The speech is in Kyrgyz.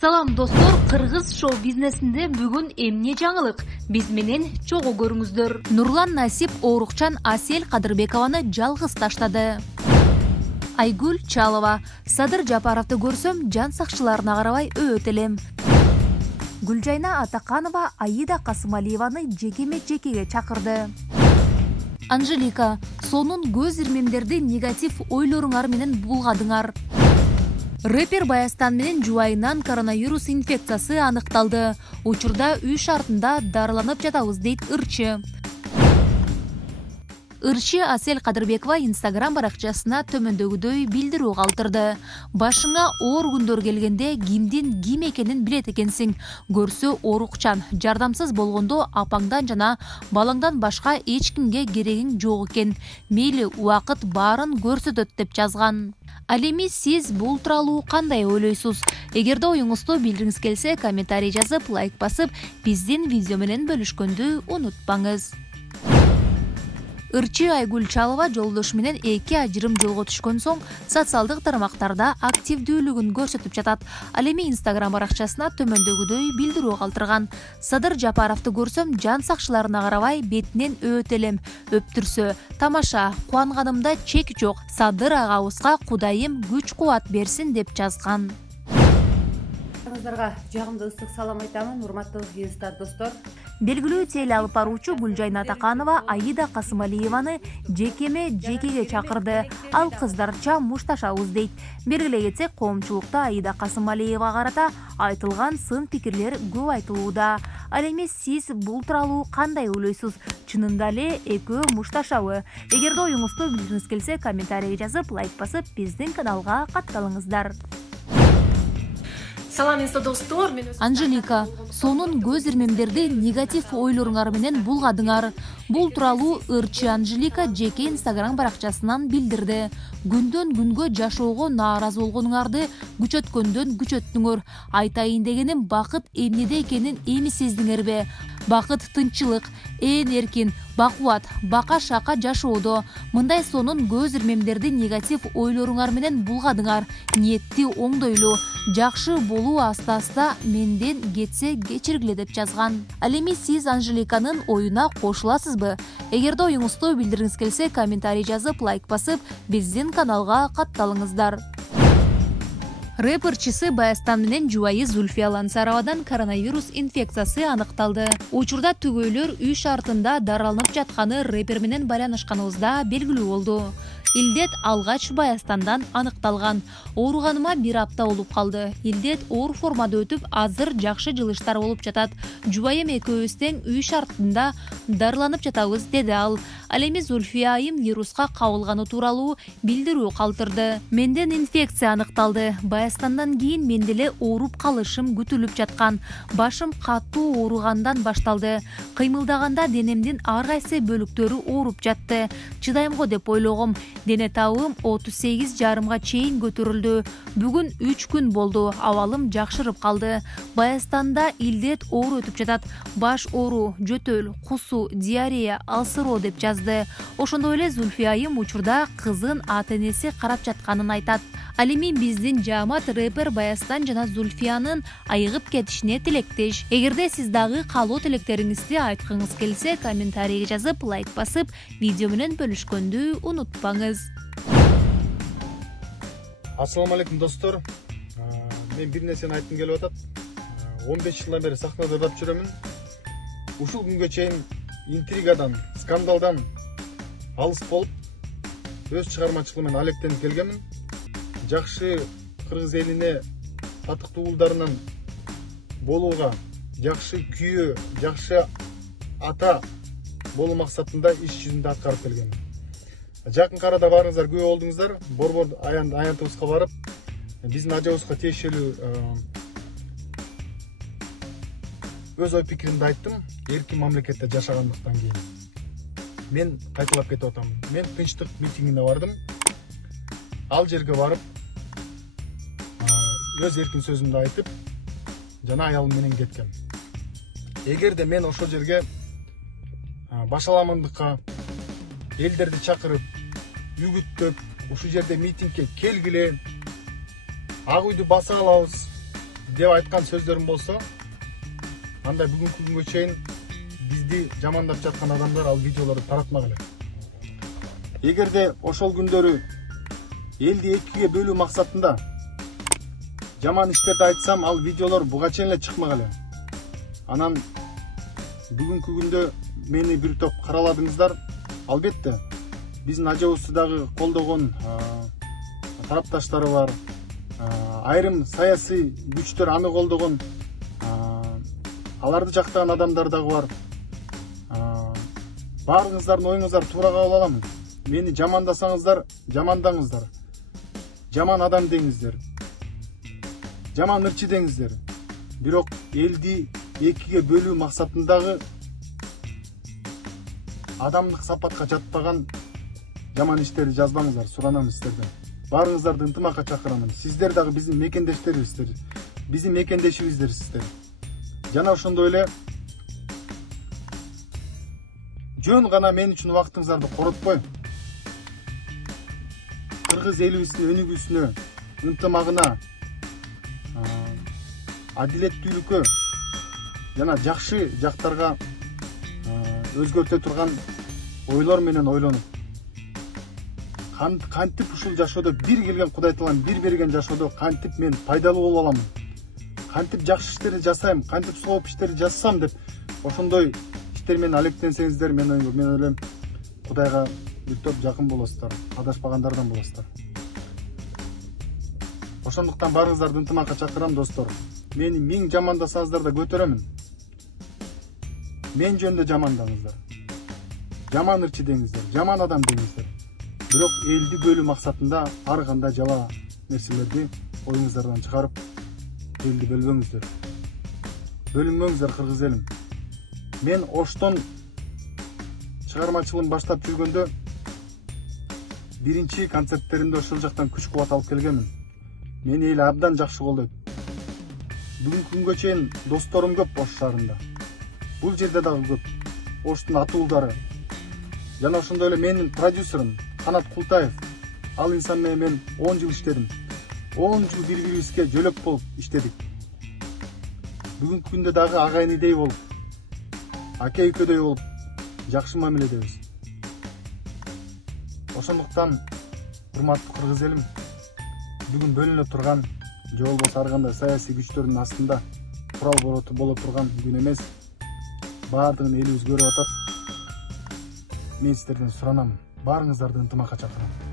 Салам достор, Кыргыз шоу бизнесинде бүгүн эмне жаңылык? Биз менен чогуу көрүңүздөр. Нурлан Насип Оорукчан Асель Кадырбекованы жалгыз таштады. Айгүл Чалова: Садыр Жапаровду көрсөм, жан сакчыларына карабай өт элем. Гүлжайна Атаканова Аида Касымалиеваны жекеме-жекеге чакырды. Анжелика: сонун көз ирмемдерди негатив ойлоруңар менен булгадыңар. Рэпер Баястан менен жубайынан коронавирус инфекциясы аныкталды. Учурда үй шартында дарыланып жатабыз, дейт ырчы. Ырчы Асель Кадырбекова Инстаграм баракчасына төмөндөгүдөй билдирүү калтырды. Башыңа оор күндөр келгенде кимдин ким экенин билет экенсиң. Көрсө Оорукчан, жардамсыз болгондо апаңдан жана балаңдан башка эч кимге керегиң жок экен. Мейли убакыт баарын көрсөтөт деп жазган. Ал эми сиз бул тууралуу кандай ойлойсуз? Эгерде оюңузду билдиргиңиз келсе, комментарий жазып, лайк басып, биздин видео менен бөлүшкөндү унутпаңыз. Ырчы Айгүл Чалова жолдошу менен эки ажырым жолго түшкөн соң социалдык тармактарда активдүүлүгүн көрсөтүп жатат. Ал эми Инстаграм баракчасына төмөндөгүдөй билдирүү калтырган. Садыр Жапаровду көрсөм, жан сакчыларына карабай бетинен өт элем. Өптүрсө тамаша, кубанганымда чек жок. Садыр агабызга Кудайым күч кубат берсин деп жазган. Барыңыздарга жагымдуу ысык салам айтамын, урматтуу Инста достор. Белгилүү теле алып баруучу Гүлжайна Атаканова Аида Касымалиеваны жекеме-жекеге чакырды. Ал кыздарча мушташабыз дейт. Белгилей кетсек, коомчулукта Аида Касымалиевага карата айтылган сын пикирлер көп айтылууда. Ал эми сиз бул тууралуу кандай ойлойсуз? Чынында эле экөө мушташабы? Эгерде оюңузду билдиргиңиз келсе, комментарий жазып, лайк басып, биздин каналга катталыңыздар. Салам Инста достор. Анжелика: сонун көз ирмемдерди негатив ойлоруңар менен булгадыңар. Бул тууралуу ырчы Анжелика жеке Инстаграм баракчасынан билдирди. Күндөн күнгө жашоого нааразы болгонуңарды күчөткөндөн күчөттүңөр. Айтайын дегеним, бакыт эмнеде экенин эми сездиңерби? Бакыт тынччылык, ээн эркин, бакубат, бака шака жашоодо. Мындай сонун көз ирмемдерди негатив ойлоруңар менен булгадыңар. Ниетти оңдойлу, жакшы болуу аста-аста менден кетсе кечиргиле деп жазган. Ал эми сиз Анжеликанын оюна кошуласызбы? Эгерде оюңузду билдиргиңиз келсе, комментарий жазып, лайк басып, биздин каналга катталыңыздар. Рэперчиси Баястан менен жубайы Зульфия Лансаровадан коронавирус инфекциясы аныкталды. Учурда түгөйлөр үй шартында дарыланып жатканы рэпер менен байланышканыбызда белгилүү болду. Илдет алгач Баястандан аныкталган. Ооруганыма 1 апта болуп калды. Илдет оор формада өтүп, азыр жакшы жылыштар болуп жатат. Жубайым экөөбүз тең үй шартында дарыланып жатабыз, деди ал. Ал эми Зульфия айым вируска кабылганы тууралуу билдирүү калтырды. Менден инфекция аныкталды. Баястандан кийин мен деле ооруп калышым күтүлүп жаткан. Башым катуу ооругандан башталды. Кыймылдаганда денемдин ар кайсы бөлүктөрү ооруп жатты. Чыдайм го деп ойлогом. Дене табым 38,5 чейин көтөрүлдү. Бүгүн 3 күн болду. Абалым жакшырып калды. Баястанда илдет оор өтүп жатат. Баш оору, жөтөл, кусуу, диарея, алсыроо деп жазды. Ошондой эле Зульфия айым учурда кызын ата-энеси карап жатканын айтат. Ал эми биздин жаамат рэпер Баястан жана Зульфиянын айыгып кетишине тилектеш. Эгерде сиз дагы каалоо тилектериңизди айткыңыз келсе, комментарий жазып, лайк басып, видео менен бөлүшкөндү унутпаңыз. Ассаламу алейкум достор. Мен бир нерсени айткым келип атат. 15 жылдан бери сахнада ырдап жүрөмүн. Ушул күнгө чейин интригадан, скандалдан алыс болуп, өз чыгармачылыгым менен алектенип келгенмин. Жакшы кыргыз элине татыктуу уулдарынан болууга, жакшы күйөө, жакшы ата болуу максатында иш жүзүндө аткарып келгенмин. Жакын арада барыңыздар, күбө болдуңуздар. Борбор аянтыбызга барып, биздин ажабызга тиешелүү өз ой пикиримди айттым. Эркин мамлекетте жашагандыктан кийин мен кайталап кетип атам. Мен тынчтык митингине бардым. Ал жерге барып, өз эркин сөзүмдү айтып, жана аялым менен кеткем. Эгерде мен ошол жерге башаламандыкка элдерди чакырып, үгүттөп, ушул жерде митингге келгиле, ак үйдү баса алабыз, деп айткан сөздөрүм болсо, анда бүгүнкү күнгө чейин бизди жамандап жаткан адамдар ал видеолорду таратмагыла. Эгерде ошол күндөрү элди экиге бөлүү максатында жаман иштерди айтсам, ал видеолор буга чейин эле чыкмагыла. Анан бүгүнкү күндө мени бир топ караладыңыздар. Албетте, биздин ажабызды дагы колдогон тарапташтары бар. Айрым саясий күчтөр аны колдогон, аларды жактаган адамдар дагы бар. Баарыңыздардын оюңуздар туура кабыл алам. Мени жамандасаңыздар, жамандаңыздар. Жаман адам деңиздер. Жаман ырчы деңиздер. Бирок элди экиге бөлүү максатындагы адамдык сапатка жатпаган жаман иштерди жазбаңыздар, суранам сиздерден. Баарыңыздарды ынтымакка чакырамын. Сиздер дагы биздин мекендештерибиздер. Биздин мекендешибиздер сиздер. Жана ошондой эле жөн гана мен үчүн убактыңыздарды коротпой, кыргыз элибиздин өнүгүүсүнө, ынтымагына, адилеттүүлүккө жана жакшы жактарга өзгөртө турган ойлор менен ойлонуп, кантип ушул жашоодо бир келген Кудай Таалам бир берген жашоодо кантип мен пайдалуу боло аламын, кантип жакшы иштерди жасайм, кантип сооп иштерди жасасам деп ошондой иштер менен алектенсеңиздер, мен ойлойм Кудайга бир топ жакын болосуздар, адашпагандардан болосуздар. Ошондуктан баарыңыздарды ынтымакка чакырам, достор. Мени 1000 жамандасаңыздар да көтөрөмүн. Мен жөнүндө жамандаңыздар. Жаман ырчы деңиздер, жаман адам деңиздер. Бирок элди бөлүү максатында ар кандай жала нерселерди оюңуздардан чыгарып, элди бөлбөңүздөр. Бөлүнмөңүздөр, кыргыз элим. Мен Оштон чыгармачылыгын баштап жүргөндө биринчи концерттеримде ошол жактан күч кубат алып келгенмин. Мени эл абдан жакшы колдойт. Бүгүнкү күнгө чейин досторум көп Ош шаарында. Бул жерде дагы көп. Оштун атуулдары. Жана ошондой эле менин продюсерим Канат Култаев. Ал инсан менен мен 10 жыл иштедим. 10 жыл бири-бирибизге жөлөк болуп иштедик. Бүгүнкү күндө дагы агайын идей болуп, аке экөөдөй болуп, жакшы мамиледебиз. Ошондуктан, урматтуу кыргыз элим, бүгүн бөлүнө турган, же болбосо ар кандай саясий күчтөрдүн астында курал боло турган күн эмес. Баардыгын элибиз көрүп атат. Мен сиздерден суранам, баарыңыздарды ынтымакка чакырам.